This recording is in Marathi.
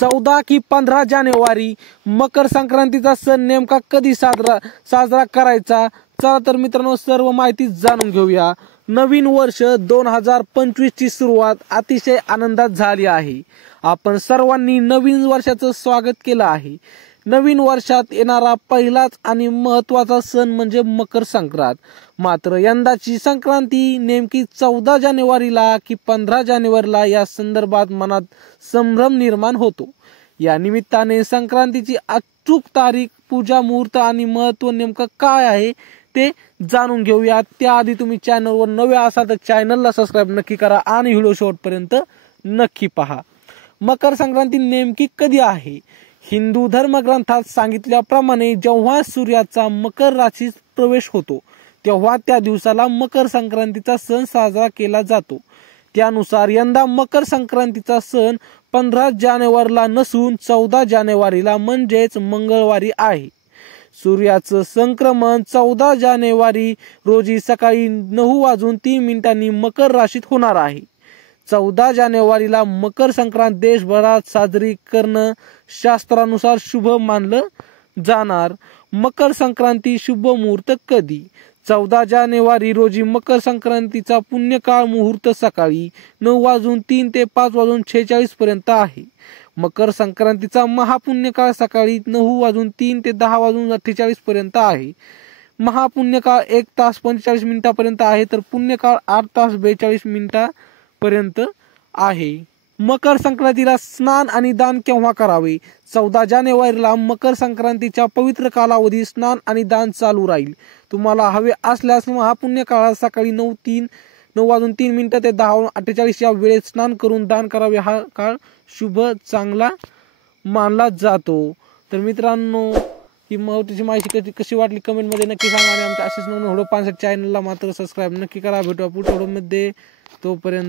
14 की 15 जानेवारी मकर संक्रांतीचा सण नेमका कधी साजरा करायचा, चला तर मित्रांनो सर्व माहिती जाणून घेऊया। नवीन वर्ष 2025 ची सुरुवात अतिशय आनंदात झाली आहे। आपण सर्वांनी नवीन वर्षाचं स्वागत केलं आहे। नवीन वर्षात येणारा पहिलाच आणि महत्त्वाचा सण म्हणजे मकर संक्रांत। मात्र यंदाची संक्रांती नेमकी 14 जानेवारीला की 15 जानेवारीला या संदर्भात मनात संभ्रम निर्माण होतो। या निमित्ताने संक्रांतीची अचूक तारीख, पूजा मुहूर्त आणि महत्त्व नेमकं काय आहे ते जाणून घेऊया। त्याआधी तुम्ही चॅनलवर नवे असाल तर चॅनलला सबस्क्राइब नक्की करा आणि व्हिडिओ शेवटपर्यंत नक्की पहा। मकर संक्रांती नेमकी कधी आहे? हिंदू धर्मग्रंथात सांगितल्याप्रमाणे जेव्हा सूर्याचा मकर राशीत प्रवेश होतो तेव्हा त्या दिवसाला मकर संक्रांतीचा सण साजरा केला जातो। त्यानुसार यंदा मकर संक्रांतीचा सण 15 जानेवारीला नसून 14 जानेवारीला म्हणजेच मंगळवारी आहे। सूर्याचं संक्रमण 14 जानेवारी रोजी सकाळी 9:03 मकर राशीत होणार आहे। 14 जानेवारीला मकर संक्रांत देशभरात साजरी करणं शास्त्रानुसार शुभ मानलं जाणार। मकर संक्रांती शुभ मुहूर्त कधी? 14 जानेवारी रोजी मकर संक्रांतीचा पुण्यकाळ मुहूर्त सकाळी 9:03 ते 5:46 पर्यंत आहे। मकर संक्रांतीचा महापुण्यकाळ सकाळी 9:03 ते 10:48 पर्यंत आहे। महापुण्यकाळ 1 तास 45 मिनिटांपर्यंत आहे तर पुण्यकाळ 8 तास 42 मिनिटांपर्यंत आहे। मकर संक्रांतीला स्नान आणि दान केव्हा करावे? 14 जानेवारीला मकर संक्रांतीच्या पवित्र कालावधी स्नान आणि दान चालू राहील। तुम्हाला हवे असल्यास महापुण्य काळात सकाळी 9:03 ते 10:48 या वेळेत स्नान करून दान करावे। हा काळ शुभ चांगला मानला जातो। तर मित्रांनो ही महत्त्वाची माहिती कशी वाटली कमेंटमध्ये नक्की सांगा आणि आमच्या असेच नवीन व्हिडिओ पाहण्यासाठी चॅनलला मात्र सबस्क्राइब नक्की करा। भेटूया पुढच्या व्हिडिओमध्ये, तोपर्यंत